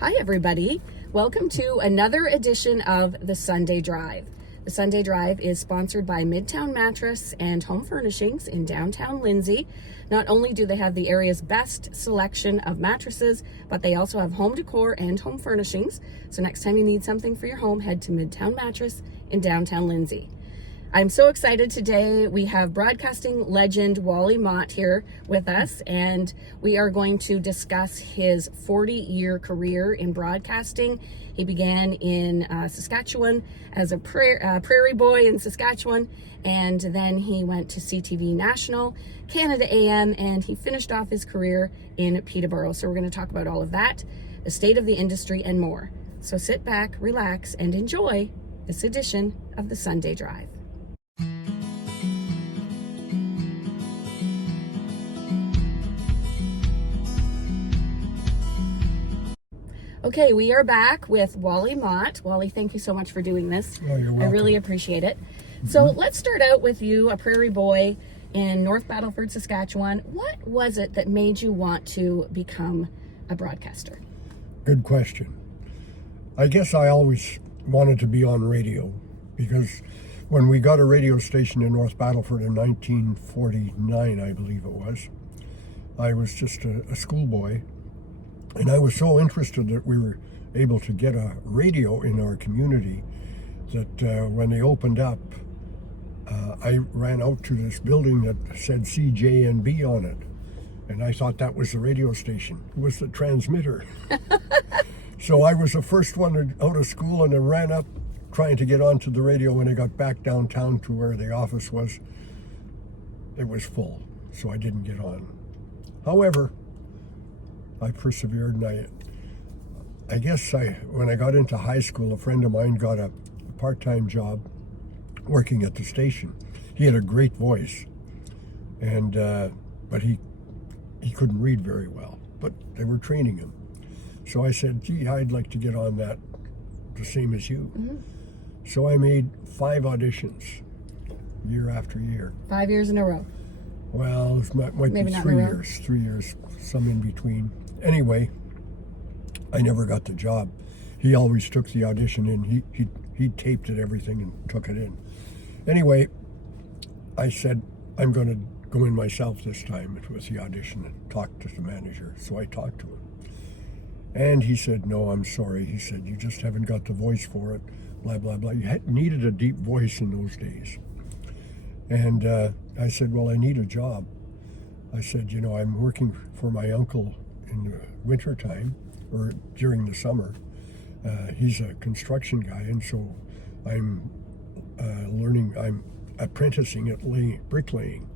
Hi everybody, welcome to another edition of the Sunday Drive. The Sunday Drive is sponsored by Midtown Mattress and Home Furnishings in downtown Lindsay. Not only do they have the area's best selection of mattresses, but they also have home decor and home furnishings. So next time you need something for your home, head to Midtown Mattress in downtown Lindsay. I'm so excited today. We have broadcasting legend Wally Macht here with us, and we are going to discuss his 40-year career in broadcasting. He began in Saskatchewan as a prairie boy in Saskatchewan, and then he went to CTV National, Canada AM, and he finished off his career in Peterborough. So we're going to talk about all of that, the state of the industry, and more. So sit back, relax, and enjoy this edition of the Sunday Drive. Okay, we are back with Wally Macht. Wally, thank you so much for doing this. Oh, you're welcome. I really appreciate it. So let's start out with you, a prairie boy in North Battleford, Saskatchewan. What was it that made you want to become a broadcaster? Good question. I guess I always wanted to be on radio because when we got a radio station in North Battleford in 1949, I believe it was, I was just a schoolboy. And I was so interested that we were able to get a radio in our community that when they opened up, I ran out to this building that said CJNB on it. And I thought that was the radio station. It was the transmitter. So I was the first one out of school, and I ran up trying to get onto the radio. When I got back downtown to where the office was, it was full. So I didn't get on. However, I persevered, and I guess when I got into high school, a friend of mine got a part-time job working at the station. He had a great voice, and but he couldn't read very well, but they were training him. So I said, gee, I'd like to get on that the same as you. Mm-hmm. So I made 5 auditions year after year. 5 years in a row? Well, it might be 3 years. 3 years, some in between. Anyway, I never got the job. He always took the audition in. He taped it, everything, and took it in. Anyway, I said, I'm going to go in myself this time with the audition and talk to the manager. So I talked to him. And he said, no, I'm sorry. He said, you just haven't got the voice for it, blah, blah, blah. You needed a deep voice in those days. And I said, well, I need a job. I said, you know, I'm working for my uncle in the wintertime, or during the summer. He's a construction guy, and so I'm I'm apprenticing at bricklaying.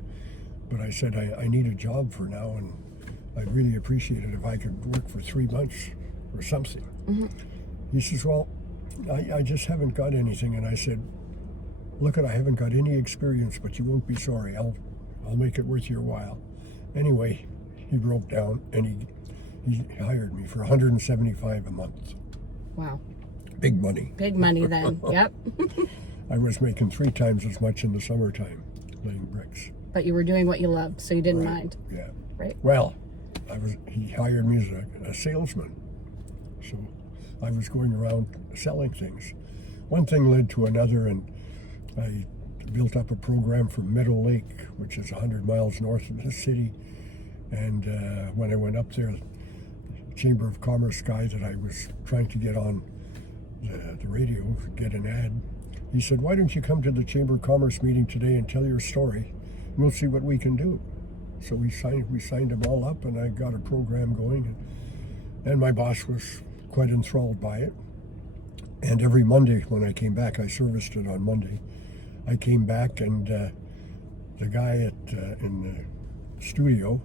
But I said, I need a job for now, and I'd really appreciate it if I could work for 3 months or something. Mm-hmm. He says, well, I just haven't got anything. And I said, look, I haven't got any experience, but you won't be sorry. I'll make it worth your while. Anyway, he broke down, and he hired me for $175 a month. Wow. Big money. Big money then. Yep. I was making 3 times as much in the summertime laying bricks. But you were doing what you loved, so you didn't mind. Yeah. Right. Well, he hired me as a salesman. So I was going around selling things. One thing led to another, and I built up a program for Meadow Lake, which is 100 miles north of the city. And when I went up there, the Chamber of Commerce guy that I was trying to get on the radio, get an ad, he said, why don't you come to the Chamber of Commerce meeting today and tell your story, and we'll see what we can do. So we signed them all up, and I got a program going. And my boss was quite enthralled by it. And every Monday when I came back, I serviced it on Monday. I came back, and the guy in the studio,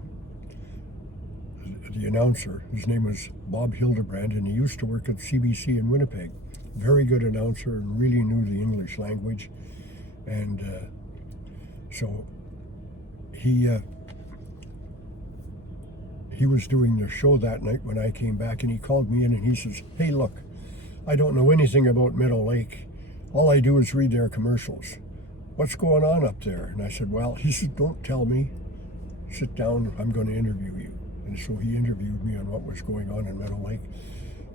the announcer, his name was Bob Hildebrand, and he used to work at CBC in Winnipeg. Very good announcer and really knew the English language. And so he was doing the show that night when I came back, and he called me in and he says, hey, look, I don't know anything about Meadow Lake. All I do is read their commercials. What's going on up there? And I said, well, he said, don't tell me. Sit down, I'm going to interview you. And so he interviewed me on what was going on in Meadow Lake.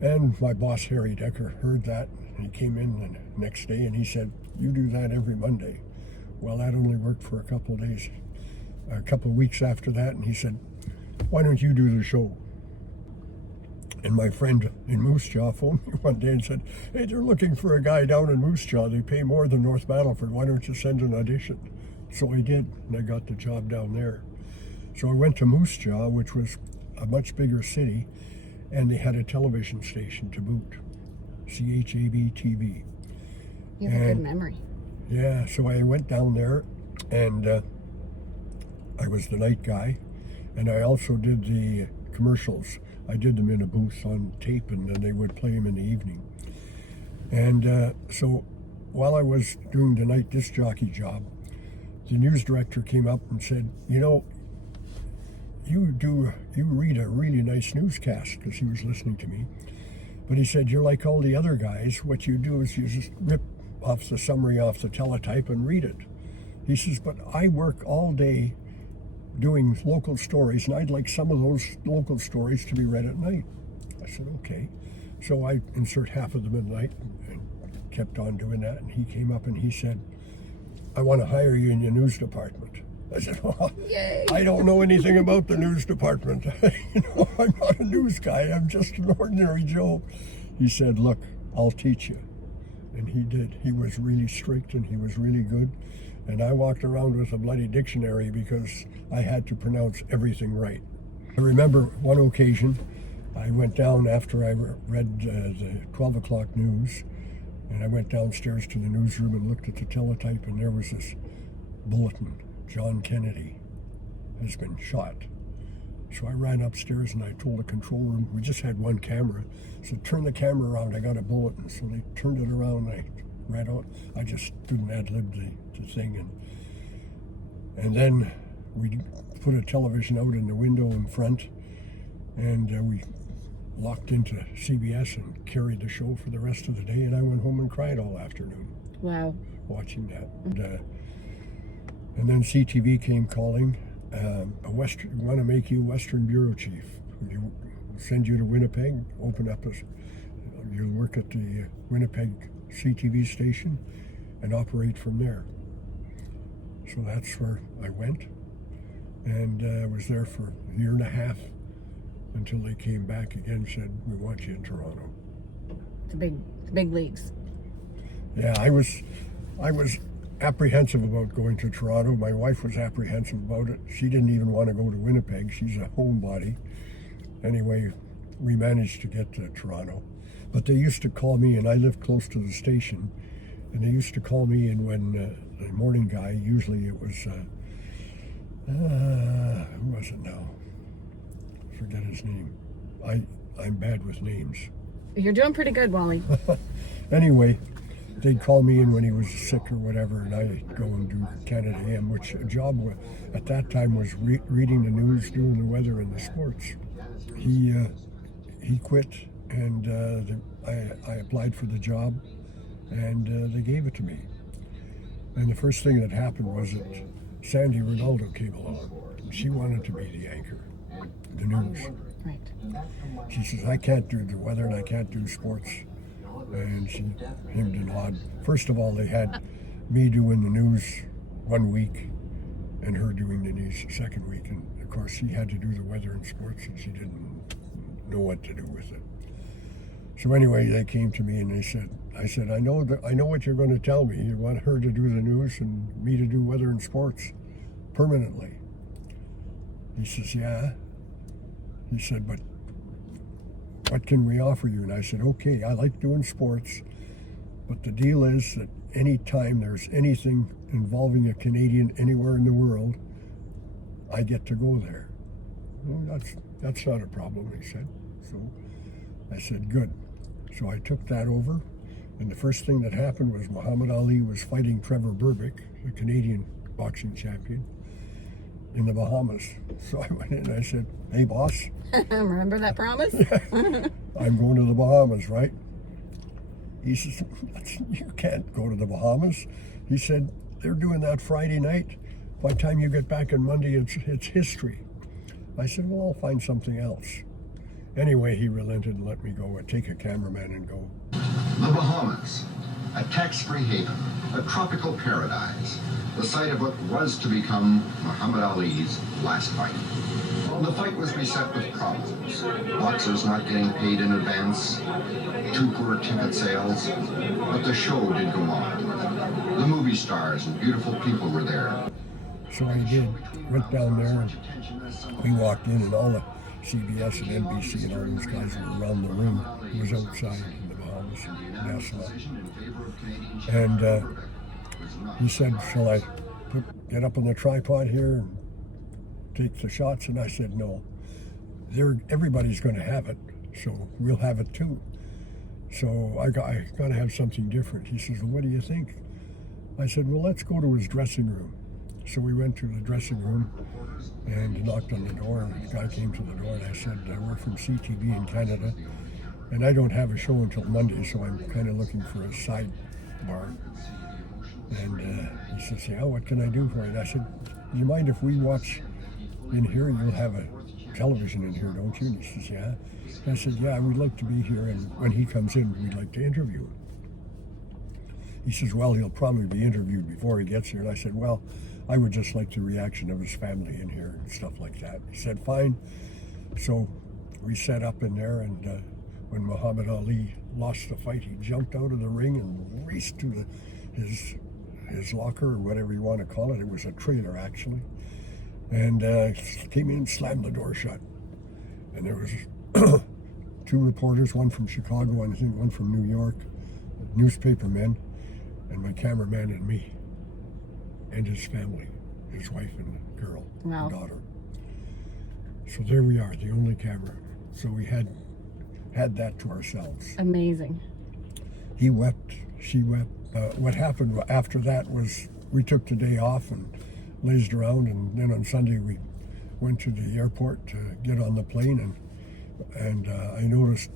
And my boss, Harry Decker, heard that. And he came in the next day and he said, "You do that every Monday." Well, that only worked for a couple of days, a couple of weeks after that. And he said, "Why don't you do the show?" And my friend in Moose Jaw phoned me one day and said, "Hey, they're looking for a guy down in Moose Jaw. They pay more than North Battleford. Why don't you send an audition?" So I did, and I got the job down there. So I went to Moose Jaw, which was a much bigger city, and they had a television station to boot, CHEB TV. You have a good memory. Yeah, so I went down there, and I was the night guy, and I also did the commercials. I did them in a booth on tape, and then they would play them in the evening. And so while I was doing the night disc jockey job, the news director came up and said, "You know, you read a really nice newscast," because he was listening to me. But he said, "You're like all the other guys. What you do is you just rip off the summary off the teletype and read it." He says, "But I work all day doing local stories, and I'd like some of those local stories to be read at night." I said, "Okay." So I insert half of them at night and kept on doing that. And he came up and he said, "I want to hire you in your news department." I said, "Oh, Yay. I don't know anything about the news department. I'm not a news guy. I'm just an ordinary Joe." He said, "Look, I'll teach you." And he did. He was really strict and he was really good. And I walked around with a bloody dictionary because I had to pronounce everything right. I remember one occasion, I went down after I read the 12 o'clock news, and I went downstairs to the newsroom and looked at the teletype, and there was this bulletin: "John Kennedy has been shot." So I ran upstairs and I told the control room, we just had one camera, so turn the camera around, I got a bulletin. So they turned it around, I read out, I just didn't ad-lib the thing. And then we put a television out in the window in front, and we locked into CBS and carried the show for the rest of the day, and I went home and cried all afternoon. Wow. Watching that. And then CTV came calling, we want to make you Western Bureau Chief. We'll send you to Winnipeg, open up you'll work at the Winnipeg CTV station and operate from there. So that's where I went, and I was there for a year and a half until they came back again and said, "We want you in Toronto." The big leagues. Yeah, I was apprehensive about going to Toronto. My wife was apprehensive about it. She didn't even want to go to Winnipeg. She's a homebody. Anyway, we managed to get to Toronto. But they used to call me, and I lived close to the station, and they used to call me in when the morning guy, usually it was, who was it now? I forget his name. I'm bad with names. You're doing pretty good, Wally. Anyway, they'd call me in when he was sick or whatever, and I'd go and do Canada AM, which a job at that time was reading the news, doing the weather and the sports. He quit, and I applied for the job, and they gave it to me. And the first thing that happened was that Sandy Ronaldo came along. She wanted to be the anchor, the news. Right. She says, "I can't do the weather and I can't do sports." And she hemmed and hawed. First of all, they had me doing the news one week and her doing the news the second week. And of course, she had to do the weather and sports, and she didn't know what to do with it. So anyway, they came to me and I said, I know what you're going to tell me. You want her to do the news and me to do weather and sports permanently. He says, "Yeah." He said, "But what can we offer you?" And I said, "Okay, I like doing sports, but the deal is that anytime there's anything involving a Canadian anywhere in the world, I get to go there." "Well, that's not a problem," he said. So I said, "Good." So I took that over, and the first thing that happened was Muhammad Ali was fighting Trevor Berbick, the Canadian boxing champion, in the Bahamas. So I went in and I said, "Hey, boss." Remember that promise? "I'm going to the Bahamas, right?" He says, "You can't go to the Bahamas." He said, "They're doing that Friday night. By the time you get back on Monday, it's history." I said, "Well, I'll find something else." Anyway, he relented and let me go and take a cameraman and go. The Bahamas, a tax-free haven, a tropical paradise, the site of what was to become Muhammad Ali's last fight. The fight was beset with problems. Boxers not getting paid in advance, too poor ticket sales, but the show did go on. The movie stars and beautiful people were there. So I did. Went down there and we walked in and all the CBS and NBC and all those guys were around the ring. It was outside in the Bahamas, Nassau. And he said, shall I get up on the tripod here and take the shots? And I said, no. Everybody's going to have it, so we'll have it too. So I got to have something different. He says, well, what do you think? I said, well, let's go to his dressing room. So we went to the dressing room and knocked on the door. The guy came to the door and I said, we're from CTV in Canada and I don't have a show until Monday, so I'm kind of looking for a side bar. And he says, yeah, what can I do for you? And I said, do you mind if we watch in here? You'll have a television in here, don't you? And he says, yeah. And I said, yeah, we'd like to be here, and when he comes in, we'd like to interview him. He says, well, he'll probably be interviewed before he gets here. And I said, well, I would just like the reaction of his family in here and stuff like that. He said, fine. So we set up in there, and when Muhammad Ali lost the fight, he jumped out of the ring and raced to his locker, or whatever you want to call it. It was a trailer, actually. And came in and slammed the door shut. And there was two reporters, one from Chicago and I think one from New York, newspaper men, and my cameraman and me, and his family, his wife and girl, Wow. and daughter. So there we are, the only camera. So we had that to ourselves. Amazing. He wept, she wept. What happened after that was we took the day off and lazed around, and then on Sunday we went to the airport to get on the plane, and I noticed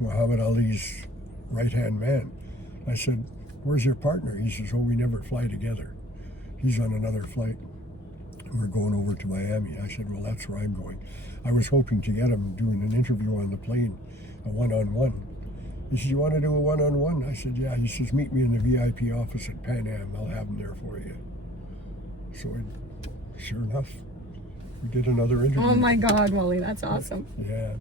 Muhammad Ali's right-hand man. I said, where's your partner? He says, oh, we never fly together. He's on another flight. We're going over to Miami. I said, well, that's where I'm going. I was hoping to get him doing an interview on the plane, a one-on-one. He says, you want to do a one-on-one? I said, yeah. He says, meet me in the VIP office at Pan Am. I'll have him there for you. So sure enough, we did another interview. Oh my God, Wally, that's awesome. Yeah.